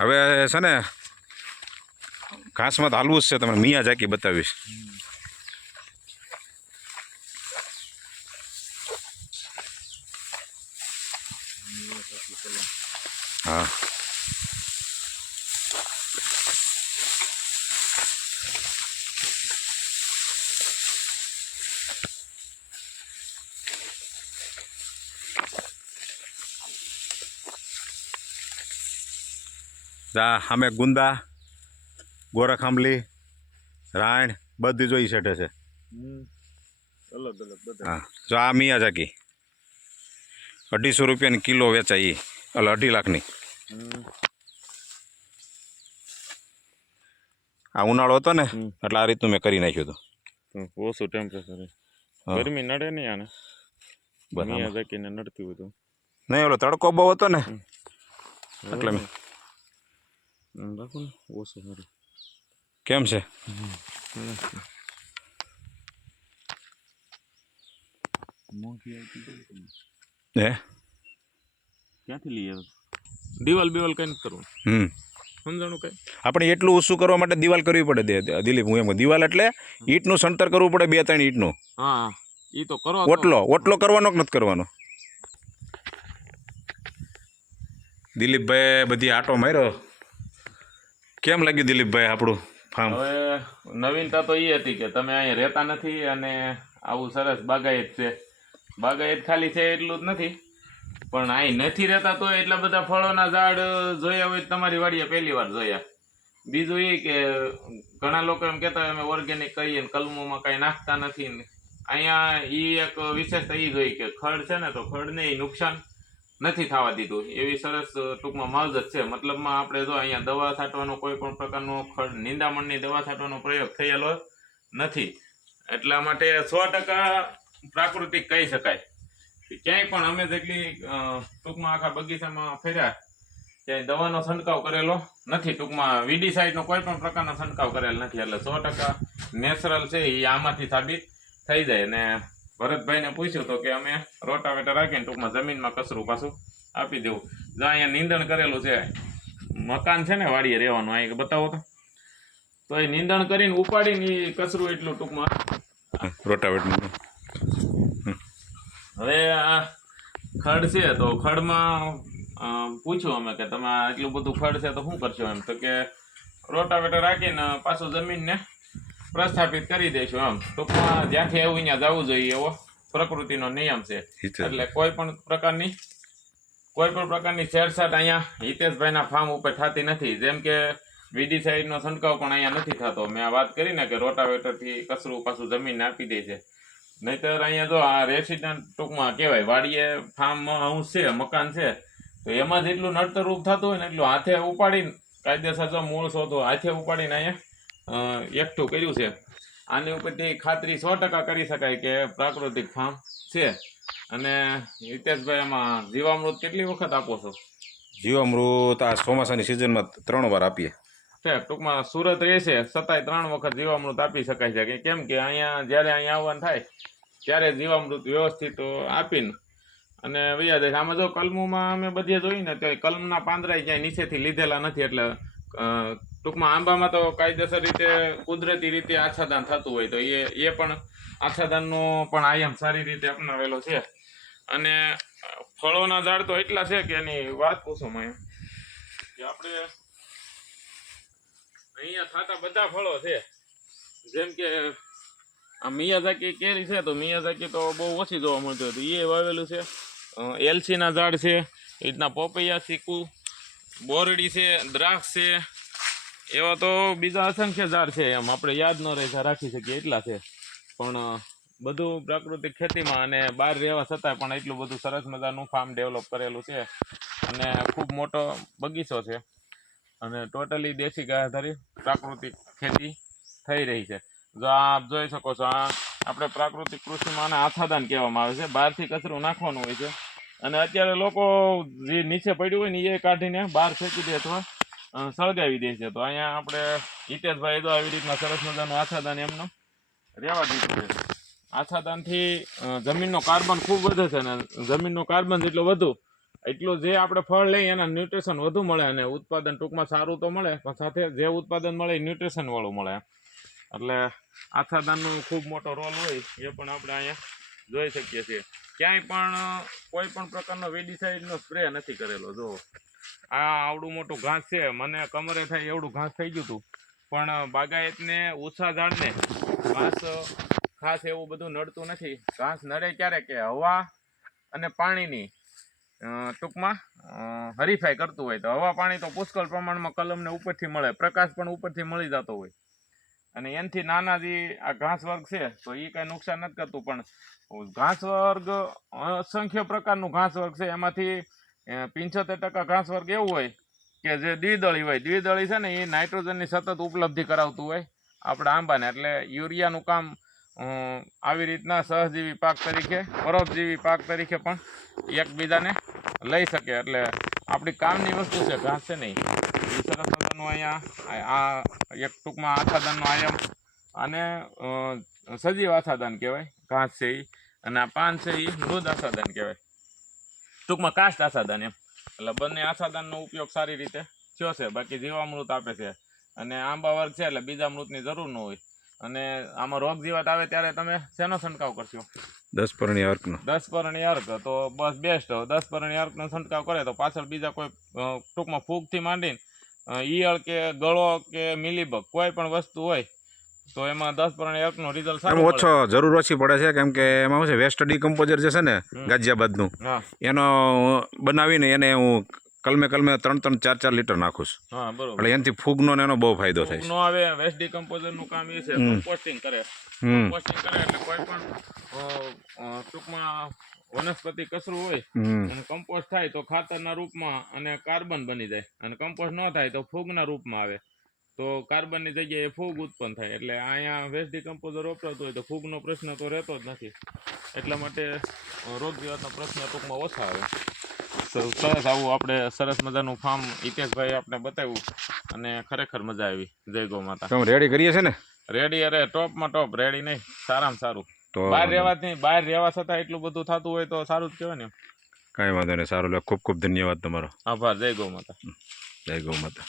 હવે છે ને ઘાસમાં તો હાલવું જ છે તમને મિયા જાકી બતાવીશ. હા. જા સામે ગુંદા ગોરખાંબલી રાયણ બધી જોઈ શકે છે. અલગ અલગ બધા. હા જો આ મિયાજાકી અઢીસો રૂપિયાની કિલો વેચાય એ એટલે અઢી લાખની. આ ઉનાળો હતો ને. એટલે આ રીતનું મેં કરી નાખ્યું હતું. ઓછું ટેમ્પરેચર ગરમી નડે નહીં આને. જાકીને નડતી હતું. નહીં ઓલો તડકો બહુ હતો ને એટલે મેં રાખો ને ઓછું સારું કેમ છે હે ક્યાંથી લઈ દિવાલ બિવાલ કંઈ નથી કરવું. હમ. સમજાણું કઈ? આપણે એટલું ઓછું કરવા માટે દિવાલ કરવી પડે દિલીપ હું એમ દિવાલ એટલે ઈંટનું સંતર કરવું પડે બે ત્રણ ઈંટનું. હા હા તો કરો ઓટલો ઓટલો કરવાનો કે નથી કરવાનો? દિલીપભાઈ બધી આટો માર્યો. કેમ લાગ્યું દિલીપભાઈ આપણું ફાર્મ હવે નવીનતા તો એ હતી કે તમે અહીંયા રહેતા નથી અને આવું સરસ બાગાયત છે. બાગાયત ખાલી છે એટલું જ નથી. પણ અહીં નથી રહેતા તો એટલા બધા ફળોના ઝાડ જોયા હોય તમારી વાડીએ પહેલી વાર જોયા. બીજું એ કે ઘણા લોકો એમ કહેતા હોય અમે ઓર્ગેનિક કહીએ ને કલમોમાં કાંઈ નાખતા નથી અહીંયા એ એક વિશેષતા એ જોઈ કે ખડ છે ને તો ખડને નુકસાન. નથી થવા દીધું. એવી સરસ ટૂંકમાં માવજત છે. મતલબમાં આપણે જો અહીંયા દવા છાંટવાનો કોઈ પણ પ્રકારનો ખડ, નિંદામણની દવા છાંટવાનો પ્રયોગ થયેલો નથી. એટલા માટે સો ટકા પ્રાકૃતિક કહી શકાય. ક્યાંય પણ અમે જેટલી ટૂંકમાં આખા બગીચામાં ફેર્યા, ક્યાંય દવાનો છંટકાવ કરેલો નથી. ટૂંકમાં વીડી સાઇડનો કોઈ પણ પ્રકારનો છંટકાવ કરેલ નથી. એટલે સો ટકા નેચરલ છે, એ આમાંથી સાબિત થઈ જાય. ને ભરતભાઈને પૂછ્યું તો કે અમે રોટાવેટર રાખીને ટૂંકમાં જમીનમાં કચરું પાછું આપી દેવું. જો અહીંયા નીંદણ કરેલું છે મકાન છે ને વાડીએ રહેવાનું અહીં બતાવો તો. તો એ નીંદણ કરીને ઉપાડીને એ કચરું એટલું ટૂંકમાં. રોટાવેટર હવે આ ખડ છે તો ખડમાં પૂછ્યું અમે કે તમે આટલું એટલું બધું ખડ છે તો શું કરશો એમ? તો કે રોટાવેટર રાખીને પાછું જમીનને પ્રસ્થાપિત કરી દઈશું આમ ટૂંકમાં જ્યાંથી આવું ત્યાં જવું જોઈએ એવો પ્રકૃતિનો નિયમ છે. એટલે કોઈ પણ પ્રકારની કોઈ પણ પ્રકારની છેડછાડ અહીંયા હિતેશભાઈના ફાર્મ ઉપર થતી નથી. જેમ કે વીડી સાઈડનો છંટકાવ પણ અહીંયા નથી થતો. મેં વાત કરીને કે રોટાવેટરથી કચરું પાછું જમીનને આપી દે છે. નહીતર અહીંયા જો આ રેસિડન્ટ ટૂંકમાં કહેવાય વાડીએ ફાર્મ હાઉસ છે મકાન છે તો એમાં જેટલું નડતર રૂપ થતું હોય ને એટલું હાથે ઉપાડીને કાયદેસર જો મૂળ શોધો હાથે ઉપાડીને અહીંયા એકઠું કર્યું છે. આની ઉપરથી ખાતરી સો ટકા કરી શકાય કે પ્રાકૃતિક ફાર્મ છે. અને હિતેશભાઈ એમાં જીવામૃત કેટલી વખત આપો છો? જીવામૃત આ ચોમાસાની સિઝનમાં ત્રણ વાર આપીએ. છે ટૂંકમાં સુરત રહેશે છતાંય ત્રણ વખત જીવામૃત આપી શકાય છે. કે કેમ કે અહીંયા જ્યારે અહીંયા આવવાનું થાય ત્યારે જીવામૃત વ્યવસ્થિત આપીને. અને વૈયા જાય આમાં જો કલમોમાં અમે બધે જોઈને તો કલમના પાંદરા ક્યાંય નીચેથી લીધેલા નથી. એટલે ટૂંકમાં આંબામાં તો કાયદેસર રીતે, કુદરતી રીતે આચ્છાદાન થતું હોય તો એ એ પણ આચ્છાદાનનો પણ આયામ સારી રીતે અપનાવેલો છે. અને ફળોના ઝાડ તો એટલા છે કે એની વાત પૂછો મેં કે આપણે અહીંયા થતા બધા ફળો છે. જેમ કે આ મિયાઝાકી કેરી છે તો મિયાઝાકી તો બહુ ઓછી જોવા મળતી હતી એ વાવેલું છે. એલસીના ઝાડ છે એ રીતના પોપૈયા ચીકુ બોરડી છે, દ્રાક્ષ છે એવા તો બીજા અસંખ્ય ઝાડ છે એમ. આપણે યાદ ન રહે રાખી શકીએ એટલા છે. પણ બધું પ્રાકૃતિક ખેતીમાં અને બહાર રહેવા છતાંય પણ એટલું બધું સરસ મજાનું ફાર્મ ડેવલપ કરેલું છે. અને ખૂબ મોટો બગીચો છે. અને ટોટલી દેશી ગાય ધરી પ્રાકૃતિક ખેતી થઈ રહી છે. જો આપ જોઈ શકો છો, આ આપણે પ્રાકૃતિક કૃષિમાં આને આથાદાન કહેવામાં આવે છે. બહારથી કચરું નાખવાનું હોય છે. અને અત્યારે લોકો જે નીચે પડ્યું હોય ને, એ કાઢીને બહાર ફેંકી દે અથવા સળગાવી દે છે. તો અહીંયા આપણે હિતેશભાઈ તો આવી રીતના સરસ મજાનું આછાદાન એમનું રહેવા દીધું છે. આછાદાનથી જમીનનો કાર્બન ખૂબ વધે છે ને જમીનનો કાર્બન જેટલો વધુ, એટલું જે આપણે ફળ લઈએ એના ન્યુટ્રિશન વધુ મળે અને ઉત્પાદન ટૂંકમાં સારું તો મળે, પણ સાથે જે ઉત્પાદન મળે એ ન્યુટ્રિશનવાળું મળે. એટલે આછાદાનનો ખૂબ મોટો રોલ હોય એ પણ આપણે અહીંયા જોઈ શકીએ છીએ. ક્યાંય પણ કોઈ પણ પ્રકારનો વેડિસાઇડનો સ્પ્રે નથી કરેલો જો આ આવડું મોટું ઘાસ છે. મને કમરે થાય એવડું ઘાસ થઈ ગયું હતું. પણ બાગાયતને, ઓછા ઝાડને ઘાસ ખાસ એવું બધું નડતું નથી. ઘાસ નડે ક્યારે કે હવા અને પાણીની ટૂંકમાં હરીફાઈ કરતું હોય તો. હવા, પાણી તો પુષ્કળ પ્રમાણમાં કલમને ઉપરથી મળે. પ્રકાશ પણ ઉપરથી મળી જતો હોય. અને એનાથી નાના જે આ ઘાસ વર્ગ છે, તો એ કાંઈ નુકસાન નથી કરતું. પણ, ઘાસ વર્ગ અસંખ્ય પ્રકારનું ઘાસ વર્ગ છે. એમાંથી પંચોતેર ટકા ઘાસ વર્ગ એવું હોય કે જે દ્વિદળી હોય. દ્વિદળી છે ને એ નાઇટ્રોજનની સતત ઉપલબ્ધિ કરાવતું હોય આપણે આંબાને. એટલે યુરિયાનું કામ આવી રીતના સહજીવી પાક તરીકે, પરોપજીવી પાક તરીકે પણ એકબીજાને લઈ શકે. એટલે આપણી કામની વસ્તુ છે, ઘાસ છે નહીં એ. સરસ મજાનું અહીંયા, આ એક ટૂંકમાં આછાદાનનો આયમ અને સજીવ આછાદાન કહેવાય. ઘાસ છે એ. અને આ પાન છે એ મૃદ આછાદાન કહેવાય. ટૂંકમાં કાસ્ટ આસાદાન એમ. એટલે બંને આસાદાનનો ઉપયોગ સારી રીતે થયો છે. બાકી જીવામૃત આપે છે. અને આંબા વર્ગ છે એટલે બીજા મૃતની જરૂર ન હોય. અને આમાં રોગ જીવાત આવે ત્યારે તમે શેનો છંટકાવ કરશો? દસ પરણી અર્કનો. દસ પરણી અર્ક તો બસ બેસ્ટ દસ પરણી અર્કનો છંટકાવ કરે તો પાછળ બીજા કોઈ ટૂંકમાં ફૂગથી માંડીને ઈયળ કે ગળો કે મિલીબગ કોઈ પણ વસ્તુ હોય તો એમાં દસ પરણી નો રિઝલ્ટ સારું ઓછો જરૂર ઓછી પડે છે કેમ કે એમાં શું છે વેસ્ટ કમ્પોઝર જે છે ને ગાઝિયાબાદનું એનો બનાવીને એને હું કલમે કલમે ત્રણ ત્રણ ચાર ચાર લીટર નાખું છું. હા બરોબર. એટલે એનાથી ફૂગનો ને એનો બહુ ફાયદો થાય છે નો આવે વેસ્ટ ડિકમ્પોઝરનું કામ એ છે કમ્પોસ્ટિંગ કરે. કમ્પોસ્ટિંગ કરે એટલે કોઈ પણ ટૂંકમાં વનસ્પતિ કચરું હોય અને કમ્પોસ્ટ થાય તો ખાતરના રૂપમાં અને કાર્બન બની જાય. અને કમ્પોસ્ટ ન થાય તો ફૂગના રૂપમાં આવે. તો કાર્બનની જગ્યાએ ફૂગ ઉત્પન્ન થાય. એટલે અહીંયા વેસ્ટ ડિકમ્પોઝર વપરાતો હોય તો ફૂગનો પ્રશ્ન તો રહેતો જ નથી. એટલા માટે રોગજીવાતનો રોગ જીવાતનો પ્રશ્ન ટૂંકમાં ઓછા આવે. સરસ આવું આપણે સરસ મજાનું ફાર્મ હિતેશભાઈ આપણે બતાવ્યું અને ખરેખર મજા આવી. જય ગૌ માતા. તમે રેડી કરીએ છે ને? રેડી અરે ટોપમાં ટોપ રેડી નહીં સારામાં સારું. તો બહાર રહેવાથી બહાર રહેવા છતાં એટલું બધું થતું હોય તો સારું જ કહેવાય ને કાંઈ વાંધો નહીં સારું લે ખૂબ ખૂબ ધન્યવાદ તમારો. આભાર જય ગૌ માતા. જય ગૌ માતા.